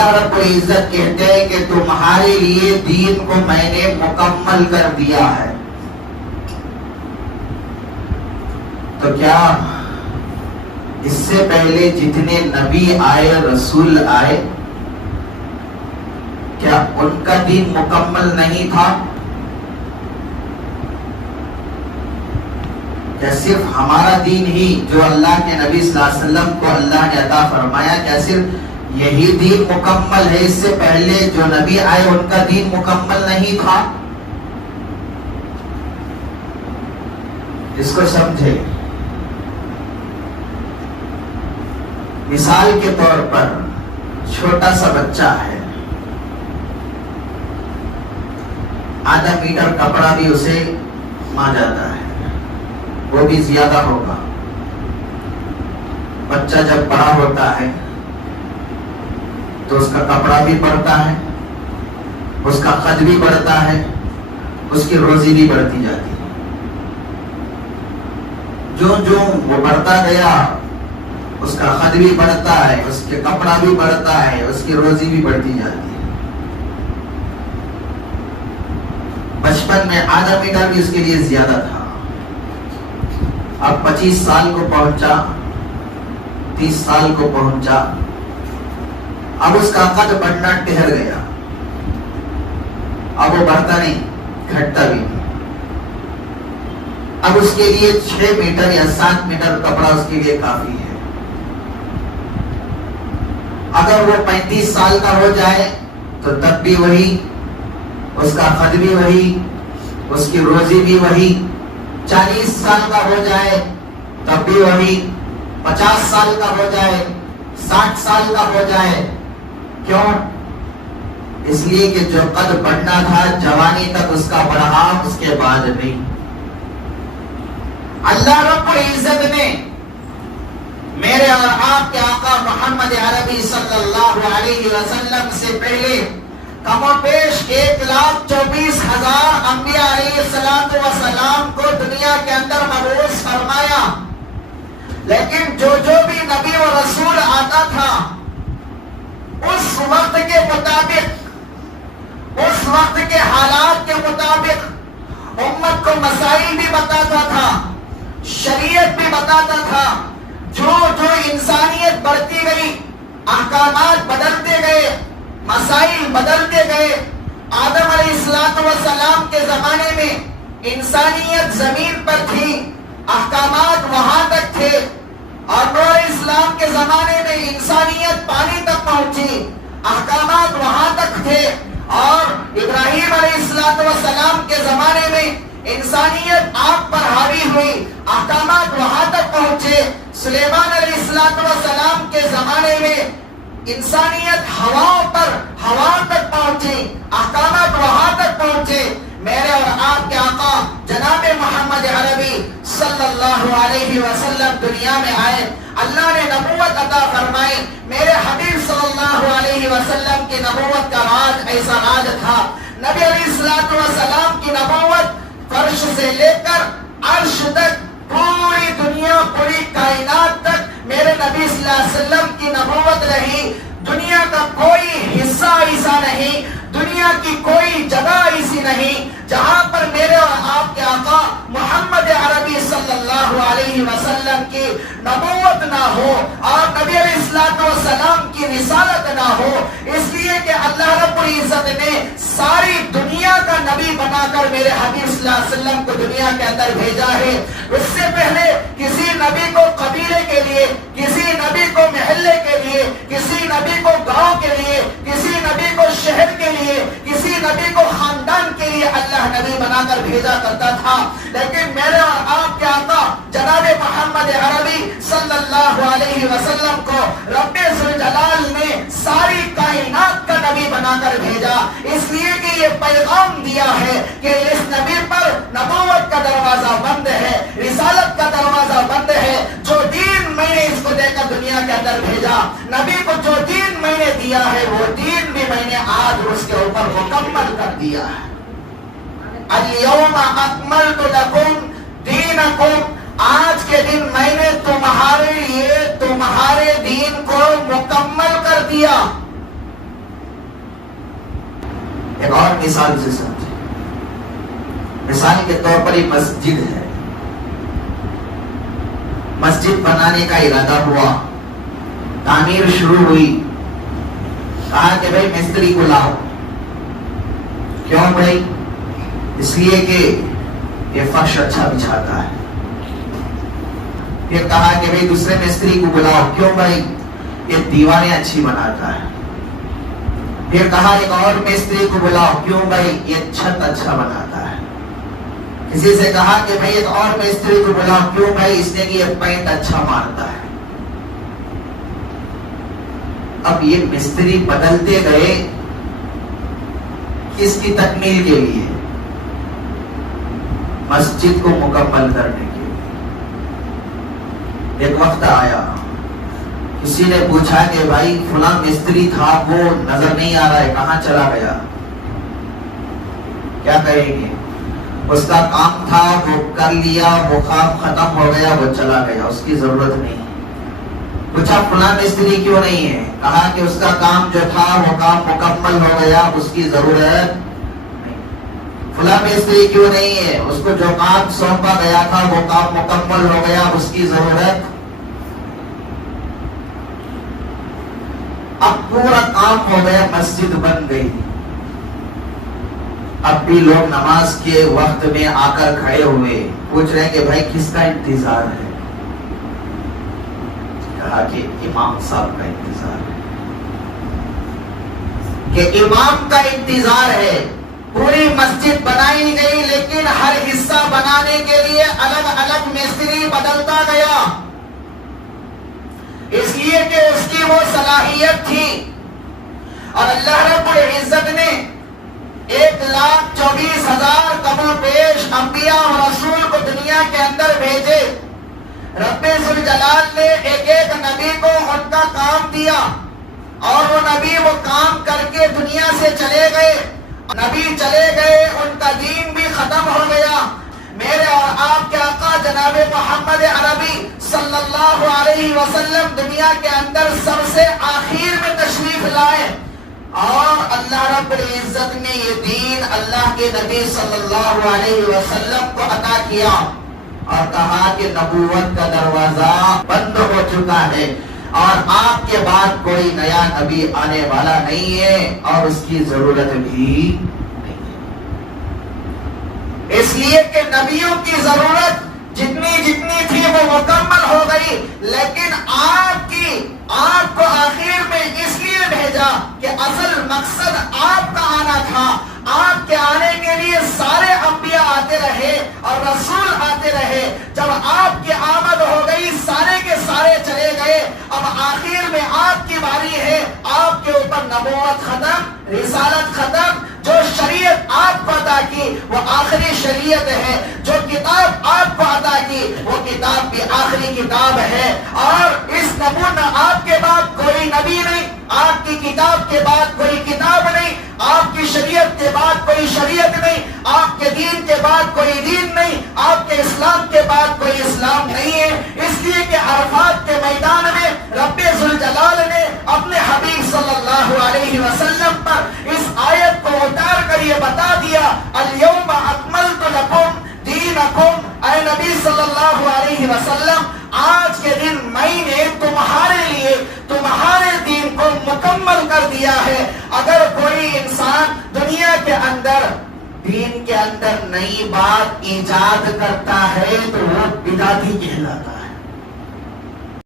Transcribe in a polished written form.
اللہ رب العزت کہتے ہیں کہ تمہارے لیے دین کو میں نے مکمل کر دیا ہے. تو کیا اس سے پہلے جتنے نبی آئے رسول آئے کیا ان کا دین مکمل نہیں تھا؟ کیا صرف ہمارا دین ہی جو اللہ کے نبی صلی اللہ علیہ وسلم کو اللہ نے عطا فرمایا کیا صرف یہی دین مکمل ہے؟ اس سے پہلے جو نبی آئے ان کا دین مکمل نہیں تھا؟ اس کو سمجھے. مثال کے طور پر چھوٹا سا بچہ ہے، آدھا میٹر کپڑا بھی اسے ماں جاتا ہے، وہ بھی زیادہ ہوگا. بچہ جب بڑا ہوتا ہے تو اس کا کپڑا بھی بڑھتا ہے، اس کا قد بھی بڑھتا ہے، اس کی روزی بھی بڑھتی جاتی ہے. جو جو وہ بڑھتا گیا اس کا قد بھی بڑھتا ہے، اس کے کپڑا بھی بڑھتا ہے، اس کی روزی بھی بڑھتی جاتی ہے. بچپن میں آدھا میٹر بھی اس کے لیے زیادہ تھا، اب 25 سال کو پہنچا، 30 سال کو پہنچا، اب اس کا قد بڑھنا ٹھہر گیا، اب وہ بڑھتا نہیں، گھٹتا بھی نہیں. اب اس کے لیے 6 میٹر یا 7 میٹر کپڑا اس کے لیے کافی ہے. اگر وہ 35 سال کا ہو جائے تو تب بھی وہی، اس کا قد بھی وہی، اس کی روزی بھی وہی. 40 سال کا ہو جائے تب بھی وہی، 50 سال کا ہو جائے، 60 سال کا ہو جائے. کیوں؟ اس لیے کہ جو قد بڑھنا تھا جوانی تک اس کا بڑھا، اس کے بعد نہیں. اللہ رب العزت نے میرے اور آپ کے آقا محمد عربی صلی اللہ علیہ وسلم سے پہلے کم و بیش 1,24,000 انبیاء علیہ السلام کو دنیا کے اندر مبعوث فرمایا. لیکن جو بھی نبی و رسول آتا تھا اس وقت کے مطابق، اس وقت کے حالات کے مطابق امت کو مسائل بھی بتاتا تھا، شریعت بھی بتاتا تھا. جو انسانیت بڑھتی گئی، احکامات بدلتے گئے، مسائل بدلتے گئے. آدم علیہ السلام کے زمانے میں انسانیت زمین پر تھی، احکامات وہاں تک تھے. اور نوح علیہ السلام کے زمانے میں انسانیت پانی تک پہنچی، احکامات وہاں تک تھے. اور ابراہیم علیہ السلام کے زمانے میں انسانیت آگ پر حاوی ہوئی، احکامات وہاں تک پہنچے. سلیمان علیہ السلام کے زمانے میں انسانیت ہوا تک پہنچی، احکامات وہاں تک پہنچے. میرے اور آپ کے آقا جناب محمد عربی صلی اللہ علیہ وسلم دنیا میں آئے، اللہ نے نبوت عطا فرمائی. میرے حبیب صلی اللہ علیہ وسلم کی نبوت کا راز ایسا راز تھا. نبی علیہ السلام کی نبوت فرش سے لے کر عرش تک، پوری دنیا، پوری کائنات تک میرے نبی صلی اللہ علیہ وسلم کی نبوت رہی. دنیا کا کوئی حصہ ایسا نہیں، دنیا کی کوئی جگہ ایسی نہیں جہاں پر میرے اور آپ کے آقا محمد عربی صلی اللہ علیہ وسلم کی نبوت نہ ہو اور نبی علیہ السلام کی رسالت نہ ہو. اس لیے کہ اللہ رب العزت نے ساری دنیا کا نبی بنا کر میرے حبیب صلی اللہ علیہ وسلم کو دنیا کے اندر بھیجا ہے. اس سے پہلے کسی نبی کو قبیلے کے لیے، کسی نبی کو محلے کے لیے، کسی نبی کو گاؤں کے لیے، کسی نبی کو شہر کے لیے، کسی نبی کو خاندان کے لیے اللہ نبی بنا کر بھیجا کرتا تھا. لیکن میرے اور آپ کے آقا جناب محمد عربی صلی اللہ علیہ وسلم کو رب ذوالجلال نے ساری کائنات کا نبی بنا کر بھیجا. اس لیے کہ یہ پیغام دیا ہے کہ اس نبی پر نبوت کا دروازہ بند ہے، رسالت کا دروازہ بند ہے. جو دین میں نے اس کو دے کر دنیا کے اندر بھیجا، نبی کو جو دین میں نے دیا ہے وہ دین بھی میں نے آج اس کے اوپر مکمل کر دیا ہے. الیوم اکملت لکم دینکم، آج کے دن میں نے تمہارے لیے تمہارے دین کو مکمل کر دیا. مثال سے سمجھے. مثال کے طور پر یہ مسجد ہے. مسجد بنانے کا ارادہ ہوا، تعمیر شروع ہوئی، کہا کہ بھائی مستری کو لاؤ. کیوں بھائی؟ اس لیے کہ یہ فرش اچھا بچھاتا ہے. پھر کہا کہ بھائی دوسرے مستری کو بلاؤ. کیوں بھائی؟ یہ دیواریں اچھی بناتا ہے. پھر کہا ایک اور مستری کو بلاؤ. کیوں بھائی؟ یہ چھت اچھا بناتا ہے. کسی سے کہا کہ بھائی ایک اور مستری کو بلاؤ. کیوں بھائی؟ اس نے کہ یہ پینٹ اچھا مارتا ہے. اب یہ مستری بدلتے گئے کس کی تکمیل کے لیے؟ مسجد کو مکمل کرنے کے لیے. ایک وقت آیا، کسی نے پوچھا کہ بھائی فلاں مستری تھا، وہ نظر نہیں آ رہا ہے، کہاں چلا گیا؟ کیا کہیں گے؟ اس کا کام تھا، وہ کر لیا، وہ کام ختم ہو گیا، وہ چلا گیا، اس کی ضرورت نہیں. پوچھا فلاں مستری کیوں نہیں ہے؟ کہا کہ اس کا کام جو تھا وہ کام مکمل ہو گیا، اس کی ضرورت نہیں. فلاں مستری کیوں نہیں ہے؟ اس کو جو کام سونپا گیا تھا وہ کام مکمل ہو گیا، اس کی ضرورت. اب پورا کام ہو گیا، مسجد بن گئی. اب بھی لوگ نماز کے وقت میں آ کر کھڑے ہوئے، پوچھ رہے ہیں کہ بھائی کس کا انتظار ہے؟ کہا کہ امام صاحب کا انتظار ہے. کہ امام کا انتظار ہے. پوری مسجد بنائی گئی، لیکن ہر حصہ بنانے کے لیے الگ الگ مستری بدلتا گیا، اس لیے کہ اس کی وہ صلاحیت تھی. اور اللہ رب العزت نے 1,24,000 کم و بیش انبیاء اور رسول کو دنیا کے اندر بھیجے. رب ذوالجلال نے ایک ایک نبی کو ان کا کام دیا، اور وہ نبی وہ کام کر کے دنیا سے چلے گئے. نبی چلے گئے، ان کا دین بھی ختم ہو گیا. میرے اور آپ کے آقا جناب محمد عربی صلی اللہ علیہ وسلم دنیا کے اندر سب سے آخر میں تشریف لائے، اور اللہ رب العزت نے یہ دین اللہ کے نبی صلی اللہ علیہ وسلم کو عطا کیا، اور کہا کہ نبوت کا دروازہ بند ہو چکا ہے، اور آپ کے بعد کوئی نیا نبی آنے والا نہیں ہے، اور اس کی ضرورت بھی نہیں ہے. اس لیے کہ نبیوں کی ضرورت جتنی تھی وہ مکمل ہو گئی، لیکن آپ کو آخر میں اس لیے بھیجا کہ اصل مقصد آپ کا آنا تھا. آپ کے آنے کے لیے سارے انبیاء آتے رہے اور رسول آتے رہے. جب آپ کی آمد ہو گئی، سارے کے سارے چلے گئے. اب آخر میں آپ کی باری ہے. آپ کے اوپر نبوت ختم، رسالت ختم. جو شریعت آپ کو عطا کی وہ آخری شریعت ہے، جو کتاب آپ کو عطا کی وہ کتاب بھی آخری کتاب ہے. اور اس نمونہ آپ کے بعد کوئی نبی نہیں، آپ کی کتاب کے بعد کوئی کتاب نہیں، آپ کی شریعت کے بعد کوئی شریعت نہیں، آپ کے دین کے بعد کوئی دین نہیں، آپ کے اسلام کے بعد کوئی اسلام نہیں ہے. اس لیے کہ عرفات کے میدان میں رب ذوالجلال نے اپنے حبیب صلی اللہ علیہ وسلم پر اس آیت کو اتار کر یہ بتا دیا، الیوم اکملت لکم دینکم. اے نبی صلی اللہ علیہ وسلم، آج کے دن میں نے تمہارے لیے تمہارے دین کو مکمل کر دیا ہے. اگر کوئی انسان دنیا کے اندر دین کے اندر نئی بات ایجاد کرتا ہے تو وہ بدعتی کہلاتا ہے.